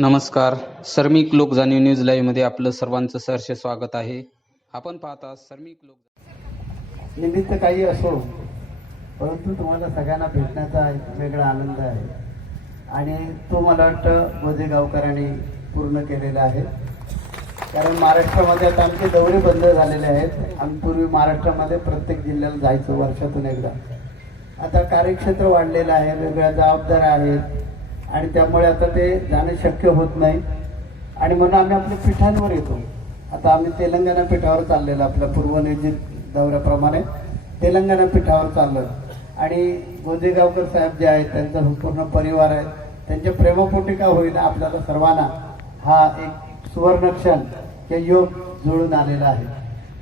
नमस्कार. सर्मिक लोक जाणीव न्यूज लाईव्हमध्ये आपलं सर्वांचं सहर्ष स्वागत आहे. आपण पाहता सर्मिक लोक निमित्त काही असो परंतु तुम्हाला सगळ्यांना भेटण्याचा एक वेगळा आनंद आहे. आणि तो मला वाटतं मोदी गावकरांनी पूर्ण केलेला आहे. कारण महाराष्ट्रामध्ये आता आमचे दौरे बंद झालेले आहेत. आम्ही पूर्वी महाराष्ट्रामध्ये प्रत्येक जिल्ह्याला जायचो वर्षातून एकदा. आता कार्यक्षेत्र वाढलेलं आहे वेगळ्या जबाबदाऱ्या आहेत. आणि त्यामुळे आता ते जाणं शक्य होत नाही. आणि म्हणून आम्ही आपल्या पीठांवर येतो. आता आम्ही तेलंगणा पीठावर चाललेलो आपल्या पूर्वनियोजित दौऱ्याप्रमाणे तेलंगणा पीठावर चाललो. आणि गोदेगावकर साहेब जे आहेत त्यांचा संपूर्ण परिवार आहे. त्यांच्या प्रेमापोटी का होईना आपल्याला सर्वांना हा एक सुवर्णक्षण हे योग जुळून आलेला आहे.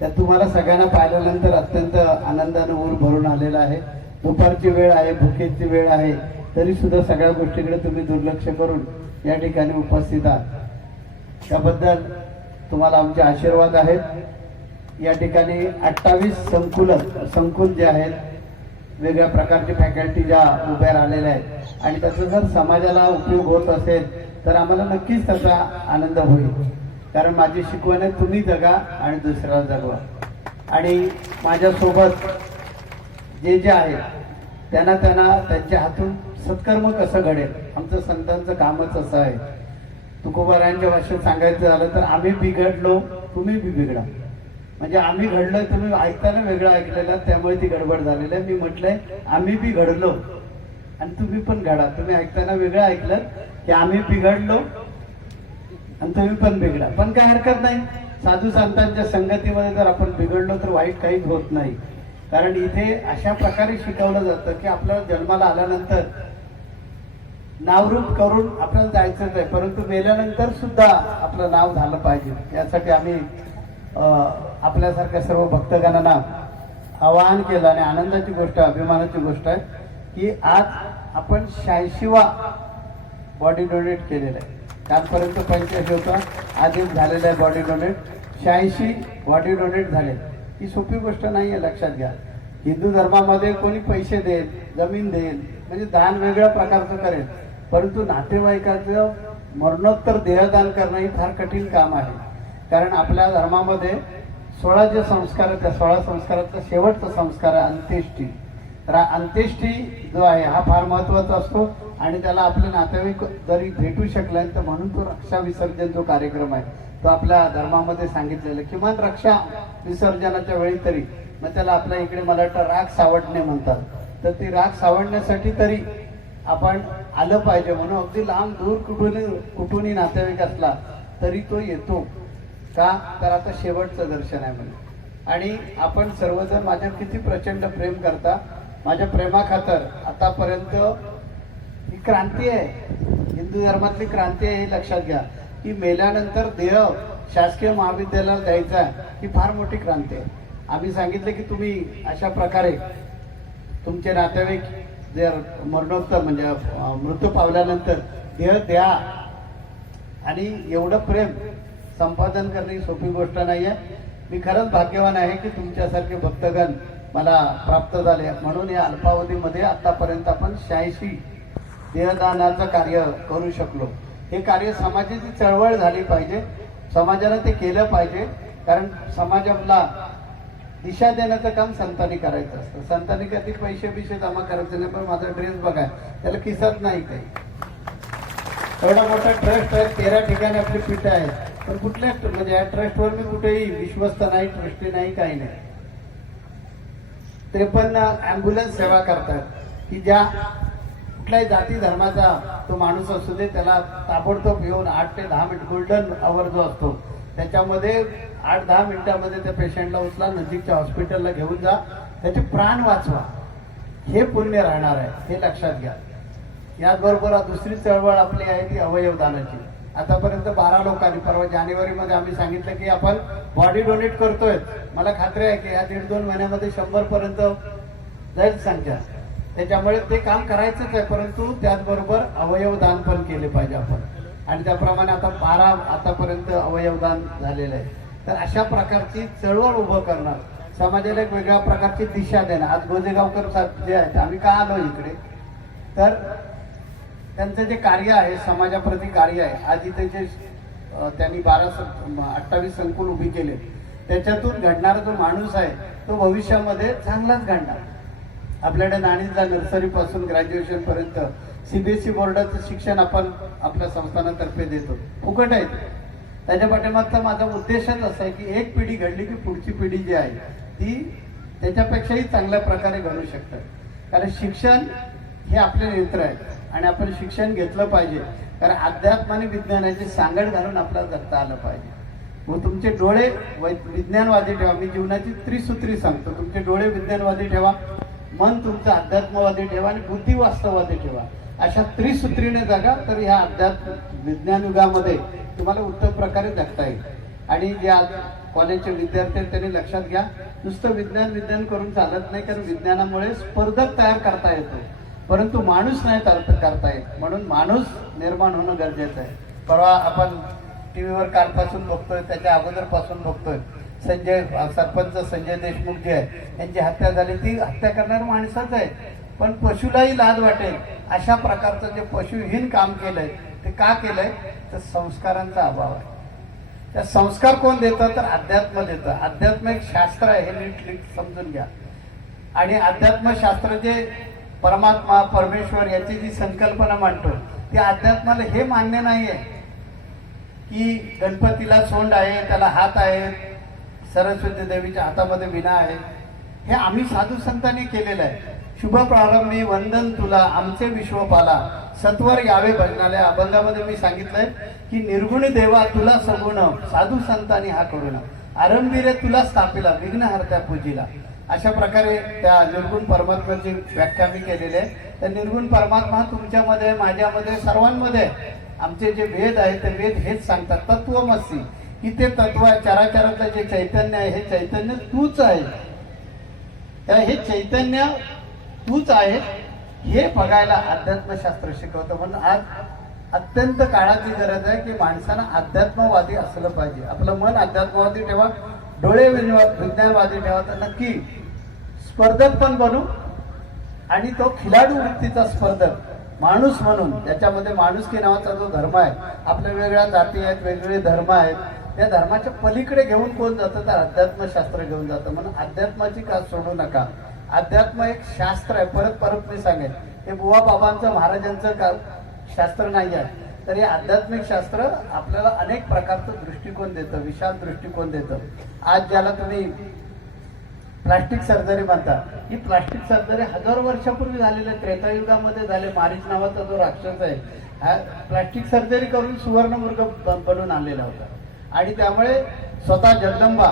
त्यात तुम्हाला सगळ्यांना पाहिल्यानंतर अत्यंत आनंदानं ऊर भरून आलेला आहे. दुपारची वेळ आहे भुकेची वेळ आहे. तरी सुद्धा सगळ्या गोष्टीकडे तुम्ही दुर्लक्ष करून या ठिकाणी उपस्थित आहात. त्याबद्दल तुम्हाला आमचे आशीर्वाद आहेत. या ठिकाणी अठ्ठावीस संकुल संकुल जे आहेत वेगळ्या प्रकारची फॅकल्टी ज्या उभ्या राहिलेल्या आहेत. आणि त्याचा जर समाजाला उपयोग होत असेल तर आम्हाला नक्कीच त्याचा आनंद होईल. कारण माझी शिकवण आहे तुम्ही जगा आणि दुसऱ्याला जगवा. आणि माझ्यासोबत जे जे आहेत त्यांना त्यांना त्यांच्या हातून सत्कर्म कसं घडेल? आमचं संतांचं कामच असं आहे. तुकोबारायांच्या भाषेत सांगायचं झालं तर आम्ही बिघडलो तुम्ही बी बिघडा. म्हणजे आम्ही घडलोय तुम्ही ऐकताना वेगळं ऐकलेला त्यामुळे ती गडबड झालेली आहे. मी म्हटलंय आम्ही बी घडलो. आणि तुम्ही पण घडा. तुम्ही ऐकताना वेगळं ऐकलं की आम्ही बिघडलो आणि तुम्ही पण बिघडा. पण काय हरकत नाही. साधू संतांच्या संगतीमध्ये जर आपण बिघडलो तर वाईट काहीच होत नाही. कारण इथे अशा प्रकारे शिकवलं जातं की आपल्याला जन्माला आल्यानंतर नावरूप करून आपल्याला जायचं आहे परंतु मेल्यानंतर सुद्धा आपलं नाव झालं पाहिजे. यासाठी आम्ही आपल्यासारख्या सर्व भक्तगणांना आवाहन केलं आणि आनंदाची गोष्ट अभिमानाची गोष्ट आहे की आज आपण शहाऐंशीवा बॉडी डोनेट केलेला आहे. कालपर्यंत पंच्याऐंशी होता. आज एक झालेला आहे बॉडी डोनेट शहाऐंशी बॉडी डोनेट झाले. ही सोपी गोष्ट नाही आहे लक्षात घ्या. हिंदू धर्मामध्ये कोणी पैसे देईल जमीन देईल म्हणजे दान वेगळ्या प्रकारचं करेल. परंतु नातेवाईकाचं मरणोत्तर देहदान करणं हे फार कठीण काम आहे. कारण आपल्या धर्मामध्ये सोळा जे संस्कार आहेत त्या सोळा संस्काराचा शेवटचा संस्कार आहे अंत्येष्टी. तर अंत्येष्टी जो आहे हा फार महत्त्वाचा असतो आणि त्याला आपले नातेवाईक जरी भेटू शकले तर म्हणून तो रक्षा विसर्जन जो कार्यक्रम आहे तो आपल्या धर्मामध्ये सांगितलेला आहे. किमान रक्षा विसर्जनाच्या वेळी तरी मग त्याला आपल्या इकडे मला वाटतं राग सावडणे म्हणतात. तर ती राग सावडण्यासाठी तरी आपण आलं पाहिजे म्हणून. अगदी लांब दूर कुठून कुठूनही नातेवाईक असला तरी तो येतो. का? तर आता शेवटचं दर्शन आहे म्हणून. आणि आपण सर्वजण माझ्या किती प्रचंड प्रेम करता. माझ्या प्रेमाखातर आतापर्यंत ही क्रांती आहे. हिंदू धर्मातली क्रांती आहे हे लक्षात घ्या. की मेल्यानंतर देह शासकीय महाविद्यालयाला द्यायचा ही फार मोठी क्रांती आहे. आम्ही सांगितलं की तुम्ही अशा प्रकारे तुमचे नातेवाईक जर मरणोत्तर म्हणजे मृत्यू पावल्यानंतर देह द्या. आणि एवढं प्रेम संपादन करणे ही सोपी गोष्ट नाही आहे मी खरंच भाग्यवान आहे की तुमच्यासारखे भक्तगण मला प्राप्त झाले. म्हणून या अल्पावधीमध्ये आतापर्यंत आपण शहाऐंशी देहदानाचं कार्य करू शकलो. हे कार्य समाजाची चळवळ झाली पाहिजे. समाजाला ते केलं पाहिजे. कारण समाजाला दिशा देण्याचं काम संतांनी करायचं असतं. संतांनी कधी पैसे बिशे जमा करायचे नाही पण माझा ड्रेस बघा त्याला किसत नाही काही. एवढा मोठा ट्रस्ट आहे तेरा ठिकाणी आपली पीठ आहेत. पण कुठल्याच म्हणजे या ट्रस्टवर मी कुठेही विश्वस्त नाही ट्रस्टी नाही काही नाही. त्रेपन्न अँब्युलन्स सेवा करतात की ज्या कुठल्याही जाती धर्माचा तो माणूस असू दे त्याला ताबडतोब येऊन आठ ते दहा मिनिट गोल्डन आवर जो असतो त्याच्यामध्ये आठ दहा मिनिटामध्ये त्या पेशंटला उचला नजीकच्या हॉस्पिटलला घेऊन जा. त्याचे प्राण वाचवा. हे पुण्य राहणार आहे हे लक्षात घ्या. याचबरोबर दुसरी चळवळ आपली आहे ती अवयवदानाची. आतापर्यंत बारा लोकांनी परवा जानेवारीमध्ये आम्ही सांगितलं की आपण बॉडी डोनेट करतोय. मला खात्री आहे की या दीड दोन महिन्यामध्ये शंभर पर्यंत जाईल संख्या. त्याच्यामुळे ते काम करायचंच आहे परंतु त्याचबरोबर अवयवदान पण केले पाहिजे आपण. आणि त्याप्रमाणे आता बारा आतापर्यंत अवयवदान झालेलं आहे. तर अशा प्रकारची चळवळ उभं करणार. समाजाला एक वेगळ्या प्रकारची दिशा देणं आज गोजेगावकर साहेब जे आहेत आम्ही का आलो इकडे? तर त्यांचं जे कार्य आहे समाजाप्रती कार्य आहे आज इथे जे त्यांनी बारा अठ्ठावीस संकुल उभी केले. त्याच्यातून घडणारा जो माणूस आहे तो भविष्यामध्ये चांगलाच घडणार. आपल्याकडे नाणीचा नर्सरी पासून ग्रॅज्युएशन पर्यंत. सीबीएसई बोर्डाचं शिक्षण आपण आपल्या संस्थानातर्फे देतो. फुकट आहे त्याच्या पाठीमागचा माझा उद्देशच असा आहे की एक पिढी घडली की पुढची पिढी जी आहे ती त्याच्यापेक्षाही चांगल्या प्रकारे घडू शकतात. कारण शिक्षण हे आपले नेत्र आहे आणि आपण शिक्षण घेतलं पाहिजे. कारण अध्यात्म आणि विज्ञानाची सांगड घालून आपल्याला जगता आलं पाहिजे. मग तुमचे डोळे वै- विज्ञानवादी ठेवा. मी जीवनाची त्रिसूत्री सांगतो. तुमचे डोळे विज्ञानवादी ठेवा. मन तुमचं अध्यात्मवादी ठेवा आणि बुद्धी वास्तववादी ठेवा. अशा त्रिसूत्रीने जगा तर ह्या अध्यात्म विज्ञान युगामध्ये तुम्हाला उत्तम प्रकारे जगता येईल. आणि जे आज कॉलेजचे विद्यार्थी आहेत त्यांनी लक्षात घ्या नुसतं विज्ञान विज्ञान करून चालत नाही कारण विज्ञानामुळे स्पर्धक तयार करता येतो. परंतु माणूस नाही करता येत. म्हणून माणूस निर्माण होणं गरजेचं आहे. परवा आपण टीव्हीवर कालपासून बघतोय त्याच्या अगोदरपासून बघतोय. संजय सरपंच संजय देशमुख जे आहे यांची हत्या झाली. ती हत्या करणार माणसाच आहे पण पशुलाही लाज वाटेल. अशा प्रकारचं जे पशुहीन काम केलंय ते का केलंय? तर संस्कारांचा अभाव आहे. त्या संस्कार कोण देतं तर अध्यात्म देतं अध्यात्म एक शास्त्र आहे हे नीट नीट समजून घ्या. आणि अध्यात्मशास्त्र जे परमात्मा परमेश्वर याची जी संकल्पना मांडतो ते अध्यात्माला हे मान्य नाहीये की गणपतीला सोंड आहे त्याला हात आहे सरस्वती देवीच्या हातामध्ये विना आहे. हे आम्ही साधू संतांनी केलेलं आहे. शुभ प्रारंभी वंदन तुला आमचे विश्वपाला. सत्वर यावे भजनालय अभंगामध्ये मी सांगितलंय की निर्गुणी देवा तुला सगुण साधू संतांनी हा करुणा आरंभीरे तुला स्थापिला विघ्नहर्त्या पूजीला. अशा प्रकारे त्या निर्गुण परमात्म्याची व्याख्या मी केलेली आहे. तर निर्गुण परमात्मा तुमच्यामध्ये माझ्यामध्ये सर्वांमध्ये. आमचे जे वेद आहेत ते वेद हेच सांगतात. तत्वमसी की ते तत्व आहे चराचरातलं जे चैतन्य आहे हे चैतन्य तूच आहे. हे चैतन्य तूच आहे. हे बघायला अध्यात्मशास्त्र शिकवतं म्हणून आज अत्यंत काळाची गरज आहे की माणसानं अध्यात्मवादी असलं पाहिजे. आपलं मन अध्यात्मवादी ठेवा डोळे विज्ञानवादी ठेवा तर नक्की स्पर्धक पण बनू आणि तो खिलाडू वृत्तीचा स्पर्धक माणूस म्हणून. त्याच्यामध्ये माणुसकी नावाचा जो धर्म आहे आपल्या वेगळ्या जाती आहेत वेगवेगळे धर्म आहेत त्या धर्माच्या पलीकडे घेऊन कोण जातं? तर अध्यात्मशास्त्र घेऊन जातं. म्हणून अध्यात्माची का सोडू नका? अध्यात्म एक शास्त्र आहे. परत परत मी सांगेन. हे बुवा बाबांचं महाराजांचं का शास्त्र नाही आहे. तर हे आध्यात्मिक शास्त्र आपल्याला अनेक प्रकारचं दृष्टिकोन देतं विशाल दृष्टिकोन देतं. आज ज्याला तुम्ही प्लास्टिक सर्जरी म्हणता ही प्लास्टिक सर्जरी हजारो वर्षापूर्वी झालेली आहे. त्रेतायुगामध्ये झाले. मारीच नावाचा जो राक्षस आहे हा प्लास्टिक सर्जरी करून सुवर्णमृग बनवून बनून आणलेला होता. आणि त्यामुळे स्वतः जगदंबा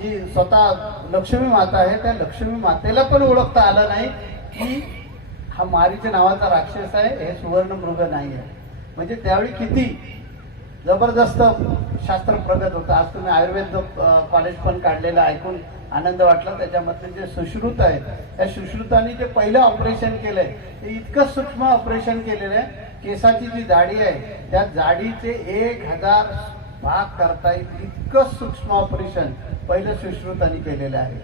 जी स्वतः लक्ष्मी माता आहे त्या लक्ष्मी मातेला पण ओळखता आलं नाही की हा मारीच्या नावाचा राक्षस आहे हे सुवर्णमृग नाही आहे. म्हणजे त्यावेळी किती जबरदस्त शास्त्र प्रगत होतं. आज तुम्ही आयुर्वेद कॉलेज पण काढलेलं ऐकून आनंद वाटला. त्याच्यामधले जे सुश्रुत आहे त्या सुश्रुतांनी जे पहिलं ऑपरेशन केलंय ते इतकं सूक्ष्म ऑपरेशन केलेलं आहे. केसाची जी जाडी आहे त्या जाडीचे एक हजार भाग करता येईल. इतकं सूक्ष्म ऑपरेशन पहिलं सुश्रुतांनी केलेलं आहे.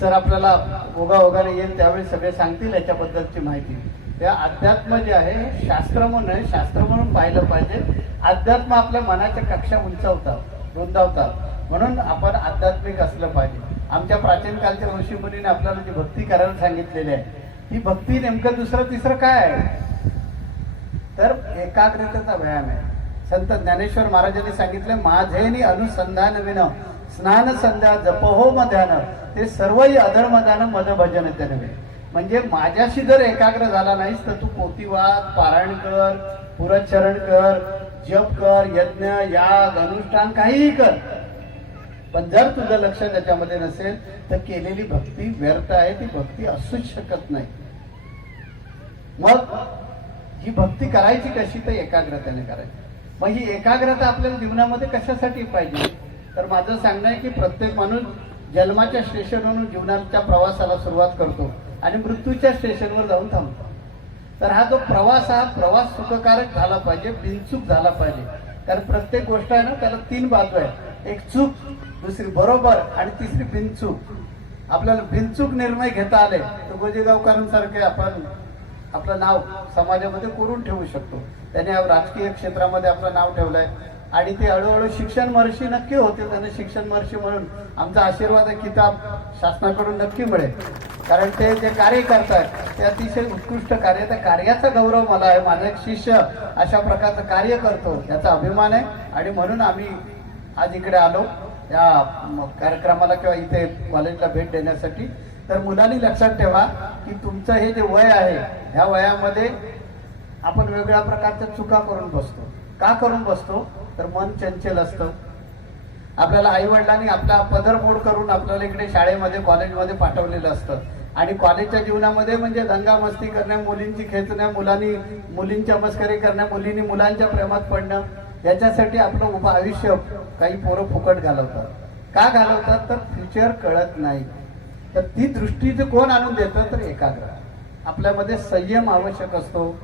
सर आपल्याला ओघा ओघाने येईल त्यावेळी सगळे सांगतील याच्याबद्दलची माहिती. त्या अध्यात्म जे आहे हे शास्त्र म्हणून आहे. शास्त्र म्हणून पाहिलं पाहिजे. अध्यात्म आपल्या मनाच्या कक्षा उंचावतात रुंदावतात म्हणून आपण आध्यात्मिक असलं पाहिजे. आमच्या प्राचीन कालच्या ऋषीमुनीने आपल्याला जी भक्ती करायला सांगितलेली आहे ही भक्ती नेमकं दुसरं तिसरं काय आहे? तर एकाग्रतेचा व्यायाम आहे. संत ज्ञानेश्वर महाराजांनी सांगितले माझेनी अनुसंधान विन स्नान संध्या जपहो मध्यान ते सर्वही अधर्मदान मद भजन त्याने म्हणजे माझ्याशी जर एकाग्र झाला नाहीस तर तू पोतीवाद पारायण कर पुरचरण कर जप कर यज्ञ याग अनुष्ठान काहीही कर. पण जर तुझं लक्ष त्याच्यामध्ये नसेल तर केलेली भक्ती व्यर्थ आहे ती भक्ती असूच शकत नाही. मग ही भक्ती करायची कशी तर एकाग्रतेने करायची. मग ही एकाग्रता आपल्याला जीवनामध्ये कशासाठी पाहिजे? तर माझं सांगणं आहे की प्रत्येक माणूस जन्माच्या स्टेशनवरून जीवनाच्या प्रवासाला सुरुवात करतो आणि मृत्यूच्या स्टेशनवर जाऊन थांबतो. तर हा जो प्रवास हा प्रवास सुखकारक झाला पाहिजे बिनचूक झाला पाहिजे. कारण प्रत्येक गोष्ट आहे ना त्याला तीन बाजू आहे एक चूक दुसरी बरोबर आणि तिसरी बिनचूक. आपल्याला बिनचूक निर्णय घेता आले तर गोजेगावकरांसारखे आपण आपलं नाव समाजामध्ये कोरून ठेवू शकतो. त्याने राजकीय क्षेत्रामध्ये आपलं नाव ठेवलंय. आणि ते हळूहळू शिक्षण महर्षी नक्की होते. त्यांना शिक्षण महर्षी म्हणून आमचा आशीर्वाद किताब शासनाकडून नक्की मिळेल. कारण ते जे कार्य करतात ते अतिशय उत्कृष्ट कार्य त्या कार्याचा गौरव मला आहे. माझा एक शिष्य अशा प्रकारचं कार्य करतो याचा अभिमान आहे. आणि म्हणून आम्ही आज इकडे आलो. या कार्यक्रमाला किंवा इथे कॉलेजला भेट देण्यासाठी तर मुलांनी लक्षात ठेवा की तुमचं हे जे वय आहे ह्या वयामध्ये आपण वेगळ्या प्रकारच्या चुका करून बसतो. का करून बसतो? तर मन चंचल असतं. आपल्याला आई वडिलांनी आपला पदरमोड करून आपल्याला इकडे शाळेमध्ये कॉलेजमध्ये पाठवलेलं असतं. आणि कॉलेजच्या जीवनामध्ये म्हणजे दंगा मस्ती करण्या मुलींची खेचण्या मुलांनी मुलींच्या मस्करी करण्या मुलींनी मुलांच्या प्रेमात पडणं याच्यासाठी आपलं उभं आयुष्य काही पोरं फुकट घालवतात. का घालवतात? तर फ्युचर कळत नाही. तर ती दृष्टी कोण आणून देतं तर एकाग्र. आपल्यामध्ये संयम आवश्यक असतो.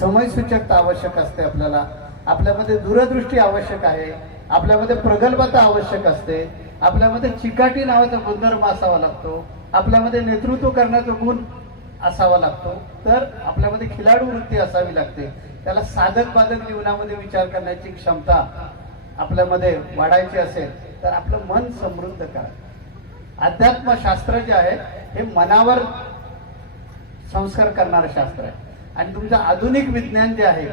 समयसूचकता आवश्यक असते आपल्याला. आपल्यामध्ये दूरदृष्टी आवश्यक आहे. आपल्यामध्ये प्रगल्भता आवश्यक असते. आपल्यामध्ये चिकाटी नावाचा गुणधर्म असावा लागतो. आपल्यामध्ये नेतृत्व करण्याचा गुण असावा लागतो. तर आपल्यामध्ये खिलाडू वृत्ती असावी लागते. त्याला साधक बाधक जीवनामध्ये विचार करण्याची क्षमता आपल्यामध्ये वाढायची असेल तर आपलं मन समृद्ध करा. अध्यात्मशास्त्र जे आहे हे मनावर संस्कार करणारं शास्त्र आहे. आणि तुमचं आधुनिक विज्ञान जे आहे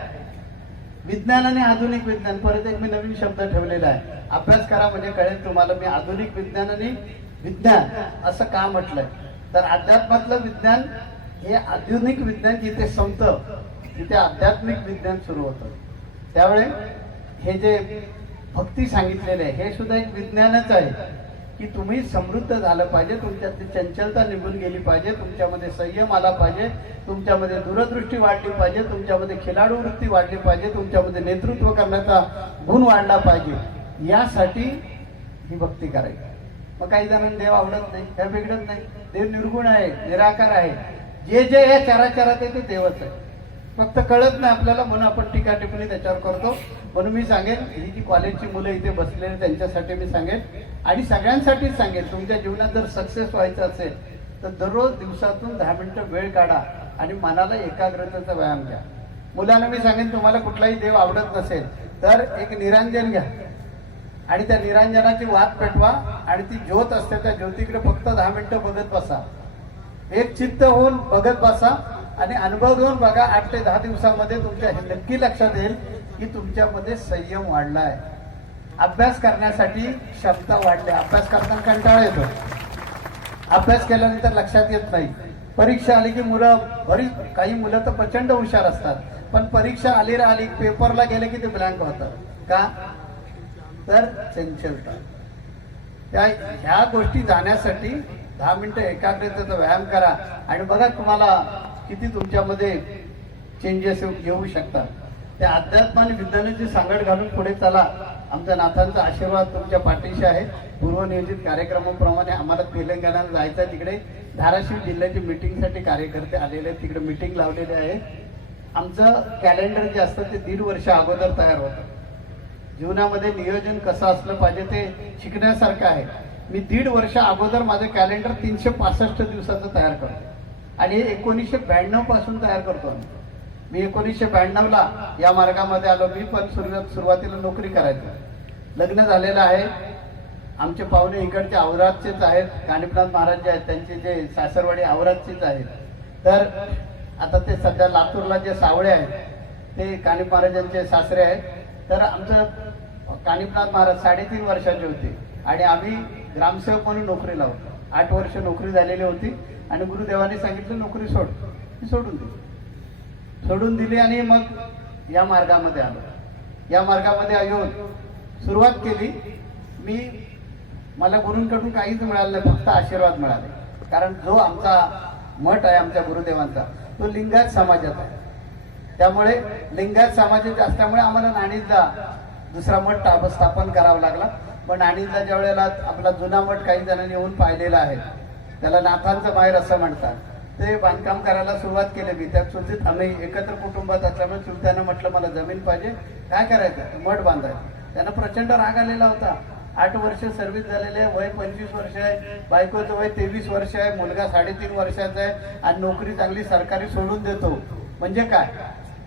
विज्ञान आणि आधुनिक विज्ञान परत एक मी नवीन शब्द ठेवलेला आहे. अभ्यास करा म्हणजे कळेल तुम्हाला मी आधुनिक विज्ञान आणि विज्ञान असं का म्हटलंय? तर अध्यात्मातलं विज्ञान हे आधुनिक विज्ञान जिथे संपतं तिथे आध्यात्मिक विज्ञान सुरू होतं. त्यावेळे हे जे भक्ती सांगितलेले आहे हे सुद्धा एक विज्ञानच आहे. की तुम्ही समृद्ध झालं पाहिजे तुमच्यातली चंचलता निघून गेली पाहिजे तुमच्यामध्ये संयम आला पाहिजे तुमच्यामध्ये दूरदृष्टी वाढली पाहिजे तुमच्यामध्ये खिलाडू वृत्ती वाढली पाहिजे तुमच्यामध्ये नेतृत्व करण्याचा गुण वाढला पाहिजे. यासाठी ही भक्ती करायची. मग काही जणांना देव आवडत नाही हे बिघडत नाही. देव निर्गुण आहे निराकार आहे. जे जे या चराचरात आहे ते देवच आहे. फक्त कळत नाही आपल्याला म्हणून आपण टीका टिप्पणी त्याच्यावर करतो. म्हणून मी सांगेन ही जी कॉलेजची मुलं इथे बसलेली त्यांच्यासाठी मी सांगेन. आणि सगळ्यांसाठीच सांगेन तुमच्या जीवनात जर सक्सेस व्हायचं असेल तर दररोज दिवसातून दहा मिनिटं वेळ काढा आणि मनाला एकाग्रतेचा व्यायाम घ्या. मुलांना मी सांगेन तुम्हाला कुठलाही देव आवडत नसेल तर एक निरांजन घ्या. आणि त्या निरांजनाची वाद पेटवा आणि ती ज्योत असते त्या ज्योतीकडे फक्त दहा मिनिटं बघत बसा. एक चित्त होऊन बघत बसा. आणि अनुभव घेऊन बघा आठ ते दहा दिवसामध्ये तुमच्या हे नक्की लक्षात येईल की तुमच्यामध्ये संयम वाढलाय. अभ्यास करण्यासाठी क्षमता वाढली अभ्यास करताना कंटाळा येतो. अभ्यास केल्यानंतर लक्षात येत नाही. परीक्षा आली की मुलं बरीच काही मुलं तर प्रचंड हुशार असतात. पण परीक्षा आली रा आली पेपरला गेले की ते ब्लँक होतात. का? तर चंचलता. त्या ह्या गोष्टी जाण्यासाठी दहा मिनिटं एकाग्रतेचा व्यायाम करा. आणि बघा तुम्हाला किती तुमच्यामध्ये चेंजेस येऊ शकतात. त्या अध्यात्म आणि विज्ञानाची सांगड घालून पुढे चला. आमच्या नाथांचा आशीर्वाद तुमच्या पाठीशी आहे. पूर्वनियोजित कार्यक्रमाप्रमाणे आम्हाला तेलंगणाला जायचं आहे तिकडे. धाराशिव जिल्ह्याची मिटिंगसाठी कार्यकर्ते आलेले आहेत. तिकडे मिटिंग लावलेली आहे. आमचं कॅलेंडर जे असतं ते दीड वर्ष अगोदर तयार होतं. जीवनामध्ये नियोजन कसं असलं पाहिजे ते शिकण्यासारखं आहे. मी दीड वर्ष अगोदर माझं कॅलेंडर तीनशे पासष्ट दिवसाचं तयार करतो. आणि एकोणीसशे ब्याण्णवपासून तयार करतो मी. एकोणीसशे ब्याण्णवला या मार्गामध्ये आलो. मी पण सुरुवात सुरुवातीला नोकरी करायचो. लग्न झालेलं आहे. आमचे पाहुणे इकडचे औरादचेच आहेत. कानिपनाथ महाराज जे आहेत त्यांचे जे सासरवाडी औरादचेच आहेत. तर आता ते सध्या लातूरला जे सावळे आहेत ते कानिप महाराजांचे सासरे आहेत. तर आमचं कानिपनाथ महाराज साडेतीन वर्षाचे होते. आणि आम्ही ग्रामसेवक म्हणून नोकरीला होतो. आठ वर्ष नोकरी झालेली होती. आणि गुरुदेवाने सांगितलं नोकरी सोड. मी सोडून दिली. सोडून दिली आणि मग या मार्गामध्ये आलो. या मार्गामध्ये येऊन सुरुवात केली. मी मला गुरूंकडून काहीच मिळालं नाही फक्त आशीर्वाद मिळाले. कारण जो आमचा मठ आहे आमच्या गुरुदेवांचा तो लिंगायत समाजात आहे. त्यामुळे लिंगायत समाजात असल्यामुळे आम्हाला नाणीचा दुसरा मठ स्थापन करावा लागला. पण नाणीचा ज्या वेळेला आपला जुना मठ काही जणांनी येऊन पाहिलेला आहे त्याला नाथांचं बाहेर असं म्हणतात. ते बांधकाम करायला सुरुवात केली मी. त्यात सुरतीत आम्ही एकत्र कुटुंबात असल्यामुळे चुलत्यानं म्हटलं मला जमीन पाहिजे. काय करायचं? मठ बांधायचं. त्यांना प्रचंड राग आलेला होता. आठ वर्ष सर्व्हिस झालेले आहे वय पंचवीस वर्ष आहे बायकोचं वय तेवीस वर्ष आहे मुलगा साडेतीन वर्षाचा आहे आणि नोकरी चांगली सरकारी सोडून देतो. म्हणजे काय?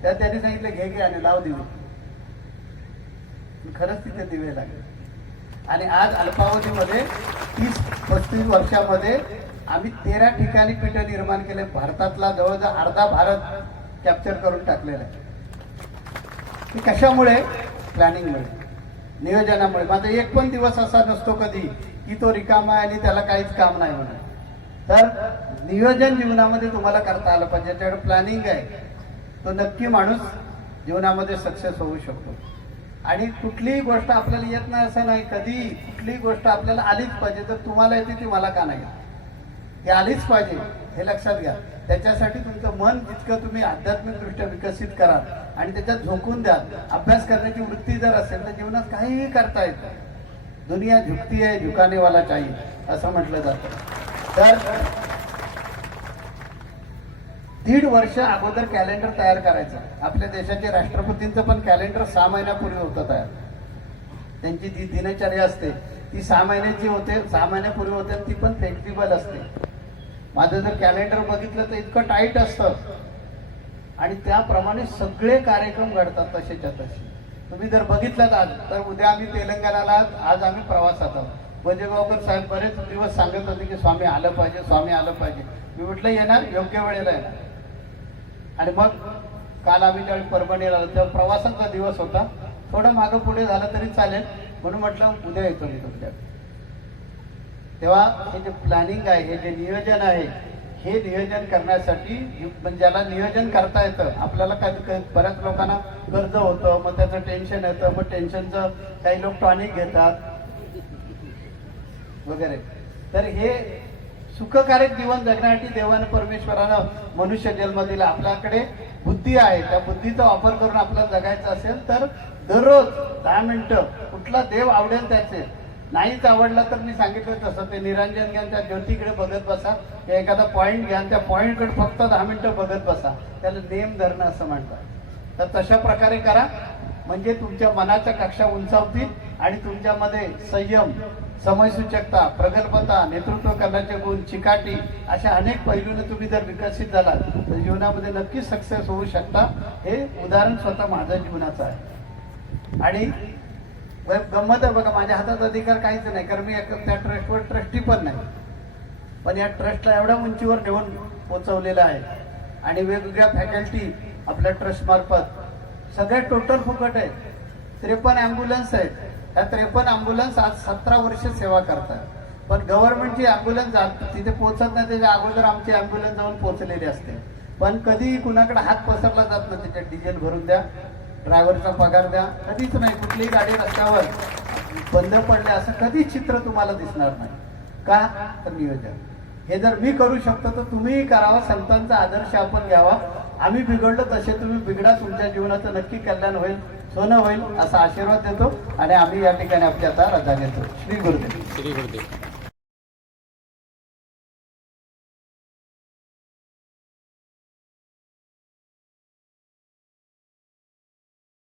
त्या त्यांनी सांगितलं घे घे आणि लाव दिवे. खरंच तिथे दिवे लागले. आणि आज अल्पावधीमध्ये तीस पस्तीस वर्षामध्ये आम्ही तेरा ठिकाणी पीठ निर्माण केले. भारतातला जवळजवळ अर्धा भारत कॅप्चर करून टाकलेला आहे. हे कशामुळे? प्लॅनिंगमुळे नियोजनामुळे. माझा एक पण दिवस असा नसतो कधी की तो रिकामा आहे आणि त्याला काहीच काम नाही म्हणून तर नियोजन जीवनामध्ये तुम्हाला करता आलं पाहिजे. त्याच्याकडे प्लॅनिंग आहे तो नक्की माणूस जीवनामध्ये सक्सेस होऊ शकतो. आणि कुठलीही गोष्ट आपल्याला येत नाही असं नाही कधी कुठलीही गोष्ट आपल्याला आलीच पाहिजे तर तुम्हाला येते ती मला का नाही हे आलीच पाहिजे हे लक्षात घ्या. त्याच्यासाठी तुमचं मन जितकं तुम्ही आध्यात्मिकदृष्ट्या विकसित कराल आणि त्याच्यात झोकून द्याल अभ्यास करण्याची वृत्ती जर असेल तर जीवनात काहीही करता येतं दुनिया झुकती आहे झुकानेवाला चाहिए असं म्हटलं जातं. तर दीड वर्ष अगोदर कॅलेंडर तयार करायचं. आपल्या देशाचे राष्ट्रपतींचं पण कॅलेंडर सहा महिन्यापूर्वी होतं तयार. त्यांची जी दिनचर्या असते ती सहा महिन्याची होते सहा महिन्यापूर्वी होते ती पण फ्लेक्झिबल असते. माझं जर कॅलेंडर बघितलं तर इतकं टाईट असतं. आणि त्याप्रमाणे सगळे कार्यक्रम घडतात तसेच्या तसे. तुम्ही जर बघितलं आज तर उद्या आम्ही तेलंगणाला आहोत, आज आम्ही प्रवासात आहोत. बजेगावकर साहेब बरेच दिवस सांगत होते की स्वामी आलं पाहिजे स्वामी आलं पाहिजे. मी म्हटलं येणार योग्य वेळेला येणार. आणि मग काल आम्ही ज्यावेळी परभणीला आलो तेव्हा प्रवासाचा दिवस होता. थोडं मागं पुढे झालं तरी चालेल. म्हणून म्हटलं उद्या येतो मी तुमच्याकडे. तेव्हा हे जे प्लॅनिंग आहे हे जे नियोजन आहे हे नियोजन करण्यासाठी म्हणजे ज्याला नियोजन करता येतं आपल्याला काही बऱ्याच लोकांना कर्ज होतं मग त्याचं टेन्शन येतं मग टेन्शनचं काही लोक टॉनिक घेतात वगैरे. तर हे सुखकारक जीवन जगण्यासाठी देवानं परमेश्वरानं मनुष्य जन्म दिला आपल्याकडे बुद्धी आहे. त्या बुद्धीचा वापर करून आपल्याला जगायचं असेल तर दररोज दहा मिनिटं कुठला देव आवडेल त्याचे. नाहीच आवडला तर मी सांगितलं तसं. ते निरंजन घ्या त्या ज्योतीकडे बघत बसा. किंवा एखादा पॉईंट घ्या त्या पॉईंटकडे फक्त दहा मिनिटं बघत बसा. त्याला नेम धरणं असं म्हणतात. तर तशा प्रकारे करा. म्हणजे तुमच्या मनाच्या कक्षा उंचावतील आणि तुमच्यामध्ये संयम समयसूचकता प्रगल्भता नेतृत्व करण्याचे गुण चिकाटी अशा अनेक पैलूने तुम्ही जर विकसित झालात तर जीवनामध्ये नक्कीच सक्सेस होऊ शकता. हे उदाहरण स्वतः माझ्या जीवनाचं आहे. आणि ब- गंमत आहे बघा माझ्या हातात अधिकार काहीच नाही कारण मी त्या ट्रस्टवर ट्रस्टी पण नाही. पण या ट्रस्टला एवढ्या उंचीवर नेऊन पोचवलेलं आहे. आणि वेगवेगळ्या फॅकल्टी आपल्या ट्रस्टमार्फत सगळे टोटल फुकट आहे. त्रेपन्न ॲम्ब्युलन्स आहेत. ह्या त्रेपन्न अँब्युलन्स आज सतरा वर्ष सेवा करतात. पण गव्हर्नमेंटची अँब्युलन्स तिथे पोहोचत नाही त्याच्या अगोदर आमची अँब्युलन्स जाऊन पोहोचलेली असते. पण कधीही कुणाकडे हात पसरला जात नाही त्याच्यात डिझेल भरून द्या ड्रायव्हरचा पगार द्या. कधीच नाही कुठलीही गाडी रस्त्यावर बंद पडले असं कधीच चित्र तुम्हाला दिसणार नाही. का? तर नियोजन हे जर मी करू शकतो तर तुम्हीही करावा संतांचा आदर्श आपण घ्यावा. आम्ही बिघडलो तसे तुम्ही बिघडा तुमच्या जीवनाचं नक्की कल्याण होईल. सोनं होईल असा आशीर्वाद देतो आणि आम्ही या ठिकाणी आपली आता रजा देतो श्री गुरुदेव. श्री गुरुदेव.